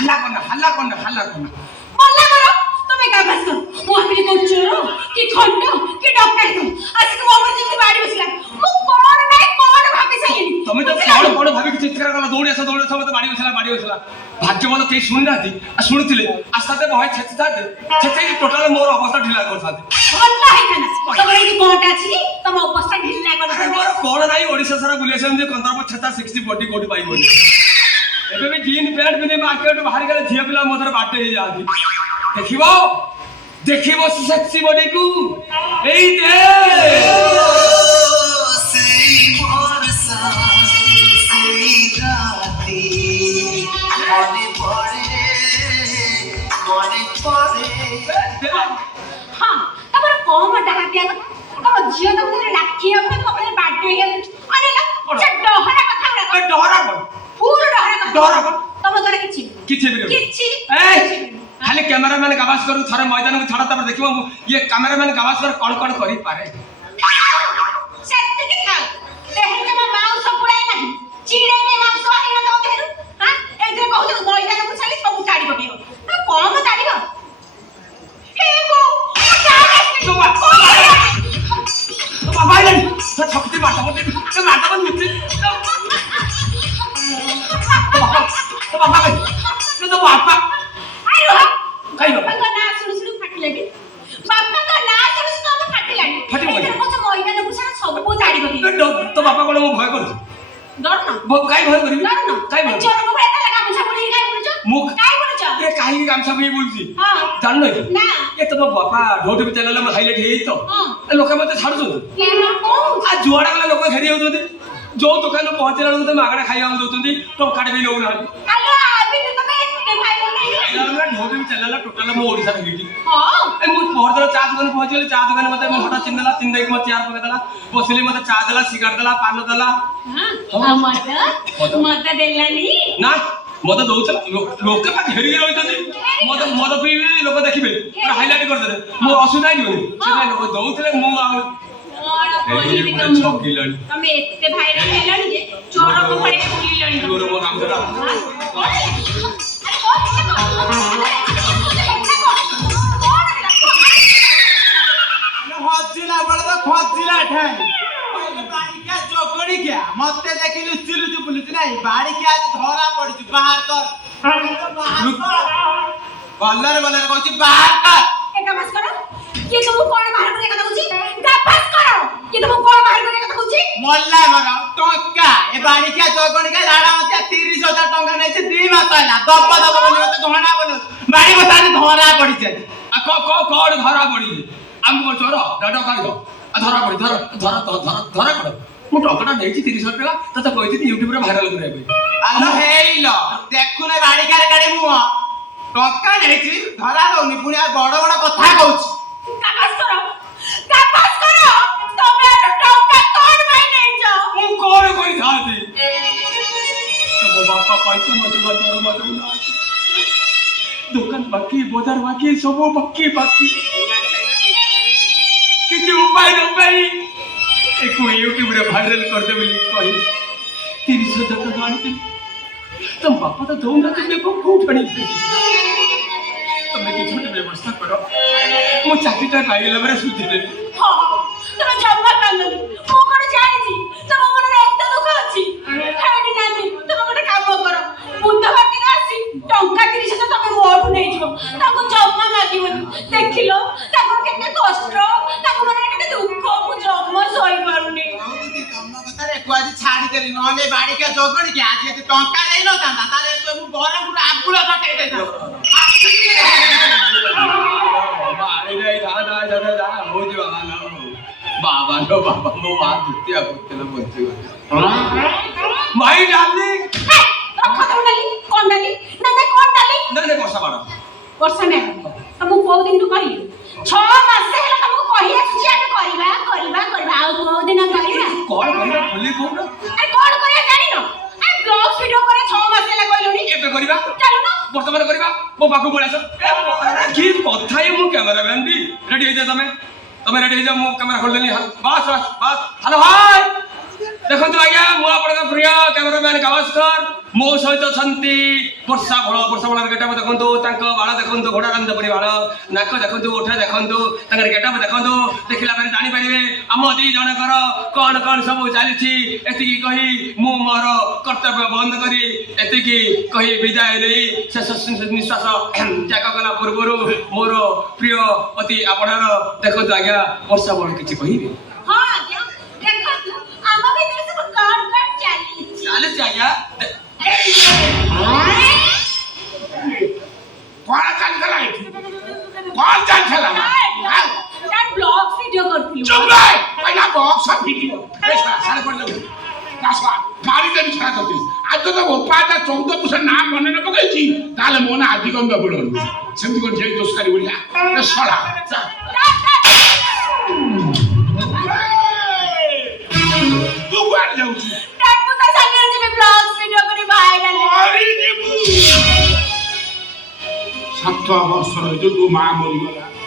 হাল্লা করনা মল্লা করো তুমি কাবাস করো মো আপনি কো চোর কি খন্ড কি ডকাইত আজকে মো উপরে যেমনি বাড়ি বসলা মো কোন নাই কোন ভাবি সাইনি তুমি তো বড় ভাবি চিৎকার কলা দৌড়ে আসো মতো বাড়ি বসলা ভাগ্য বলো কেই শুনি নাহাନ୍ତି আর শুনিଥିଲେ আস্তে ভয় ছেচি থাকে ছেচি টোটাল মোর অবস্থা ঢিলা করছাতে মল্লা হাইখানা তোমার এই কোনটা আছে তম অবস্থা ঢিলা করো মোর কোন নাই ওড়িশা সারা বুলি আসেন যে কন্তরপ ছেতা 60 40 কোটি পাইবনি ଏବେ ବି ଜିନ୍ ପ୍ୟାଣ୍ଟ ପିନ୍ଧି ମାର୍କେଟ ବାହାରି ଗଲେ ଝିଅ ପିଲା ମଧୁର ବାଟ ହେଇଯାଆନ୍ତି ଦେଖିବ ସେକ୍ସି ବଡିକୁ ଏଇ ଦେ ସେଇ ବର୍ଷା ସେଇ ରାତି ମନେ ପଡେ हां तमर कम डाहातिया तम जियो तम राखी हम तम बाटे हे अरे ला डहरा कथा डहरा पूरा डहरा तम तोरा किछि खाली कैमरामैन गवास करू थरे मैदान को छाड़ा तब देखिबो ये कैमरामैन गवास कर कौन करी पारे सत्य के खाओ देह के मांस पुराय नाही चिड़े में मांस आही न तो देहरु हां एजे कहू मैदान को चली सब काडी पकियो तो कम काडीबो हे गो तो बाबा ले तो छकती मारता मत मित्र तो बाबा आयो काई बाबा का ना सुनु फाटी लागी बाबा का ना सुनु तो फाटी लागी फाटी गई को मैदान को सब काडी पकियो तो बाबा को भय कर डर ना काई भय करी डर ना काई भय चोर को एता लगा मुझे बोली काई बोलछ मुख काई बोलछ ये काई गामछा भी बोलছি हां जान नहीं ना ये तो बापा ढोट भी चलला में हाईलाइट हेई तो लोक मते छाडु ये ना को आ जुआडा गला लोक घेरी होउछथि जो दुकान पहुंचला लोक मागणा खाइबा दउछथि टंका भी लोग ना हेलो अभी तो तुम एते भाई बोल हमरा ढोट भी चलला टोटल मो ओडिसा रे गिटी हां ए मु पहरदर चा दुकान पहुंचले चा दुकान मते हटा चिन्हला तीन देख मत चार पके दला बसली मते चा दला सिगारेट दला पान दला हां मत देलानी ना मत दउछला लोक पा घेरी रहितथि मत पीबे लोक देखिबे पूरा हाईलाइट कर दे मो असुदाई नहीं से लोक दउछले मु आ छगिलनी तुम एते भाई रे हेलनी जे चोर को भरे बुलिलनी चोर मो काम करा हजिला बड़ तो खजिला ठाई बाड़िका चोकड़ी क्या मते देखि लुचि बुलुच नाही बाड़िका आज धरा पड़िछु बाहर कर बल्लर कहछि बाहर कर एका बस करो ये तुम कोन बाहर करे कथा कहूची गपास करो ये तुम कोन बाहर करे कथा कहूची मल्ला मरा टोका ए बाड़िका चोकड़ी का लाडा मते 30,000 टंका नै छै 2 मास आला दब बोली मते घणा बोल बाड़ी बता धरा पड़ी छै आ कोड धरा पड़ी हमको चोर डड काई दो धरा पड़ी धरा करो मु टंकाटा देछि 30,000 टका तते कहिथि YouTube रे वायरल करे आलो हेइलो देखु नै बाड़िका रे गाड़ी मुह टंका नै छी धरा दउनी पुनी आ बड़ बड़ कथा कहूची गपास करो तुम टंका कोन भाई नै जाओ मु कोन कोई थाती तो बापा पैसा मत ना दुकान बाकी बाजार बाकी सब बाकी किसी उपाय न पाई एको YouTube रे वायरल कर दे बोली कहि 30,000 टका आनी तुम बापा तो दौना तुम को कोठणी तुम्हें किसी व्यवस्था करो मो चाकरीटा पाइला बरे सुधि दे हां तुम जम्मा कांदनी मो कोन जानि छी तुम मन रे एत दुख अछि खाडी नानी तुम कोन काम करो बुधवार दिन आसी टंका 30,000 तुम मोठू नै जिवो ताको जम्मा लागिवो देखिलो ताको केते कष्ट ताको मन केते दुख मु जम्मा सही पारुनी तम कथा रे को आज छाडी देली नले बाड़िका चोकड़ी के आज एते टंका नै न तांदा तारे तो मु बरमपुर आबुल कटै दे बाबा नो बाबा मो मां दुतिया पुतला बोलती माई डार्लिंग कथा डाली कोन डाली ना वर्षा नै तुम को दिन तो कहि 6 मास हेला तुमको कहि आछि जे हम करबा आ को दिन करबा कोन बोली कोन अरे कोन करिया जानि न आ ब्लॉग वीडियो करे 6 मास हेला कहलोनी एबे करबा चलो न वर्तमान करबा मो पाखु बोलास की कथा मु कैमरामैन भी रेडी हो जा तमे रेडी हो जा मु कैमरा खोल देनी बस हेलो हाय ଦେଖନ୍ତୁ ଆଜ୍ଞା ମୁଁ ଆପଣଙ୍କ ପ୍ରିୟ କ୍ୟାମେରାମ୍ୟାନ ଗାଭାସ୍କର ମୋ ସହିତ ଅଛନ୍ତି ବର୍ଷା ବଳର ଗେଟଅପ୍ ଦେଖନ୍ତୁ ତାଙ୍କ ବାଳ ଦେଖନ୍ତୁ ଘୋଡ଼ା ରନ୍ଧ ପରି ବାଳ ନାକ ଦେଖନ୍ତୁ ଓଠ ଦେଖନ୍ତୁ ତାଙ୍କର ଗେଟଅପ୍ ଦେଖନ୍ତୁ ଦେଖିଲା ପରେ ଜାଣିପାରିବେ ଆମ ଦି ଜଣଙ୍କର କଣ କଣ ସବୁ ଚାଲିଛି ଏତିକି କହି ମୁଁ ମୋର କର୍ତ୍ତବ୍ୟ ବନ୍ଦ କରି ଏତିକି କହି ବିଦାୟ ନେଇ ଶେଷ ନିଶ୍ୱାସ ତ୍ୟାଗ କଲା ପୂର୍ବରୁ ମୋର ପ୍ରିୟ ଅତି ଆପଣର ଦେଖନ୍ତୁ ଆଜ୍ଞା ବର୍ଷା ବଳ କିଛି କହିବେ ହଁ ଆଜ୍ଞା ଦେଖନ୍ତୁ ଆମ ଭିତରେ ସବୁ କଣ କଣ ଚାଲିଛି ଚାଲିଛି ଆଜ୍ଞା କଣ ଚାଲିଥିଲା ଏଠି କଣ ଚାଲିଥିଲା ଡାଡ ବ୍ଲଗ ଭିଡିଓ କରିଥିଲୁ ଚୁପ ରହ पहिला बॉक्स वीडियो ऐसा सारे पड़ लगे कासवा गाड़ी देवी छड़ा करती आज तो ओपाटा 14 पुरुष नाम मने न पकईची ताले मोना आदि गंध पड़न सेमति कोन जेई दोष करी बोलिया ए सळा तू कुआड जाउछु ଡାଡ ମୁଁ ତା ସାଙ୍ଗରେ ଯିବି ବ୍ଲଗ ଭିଡିଓ କରି ଭାଇରାଲ मरी जीवु 7 वर्ष रहितो तू मां मरी गला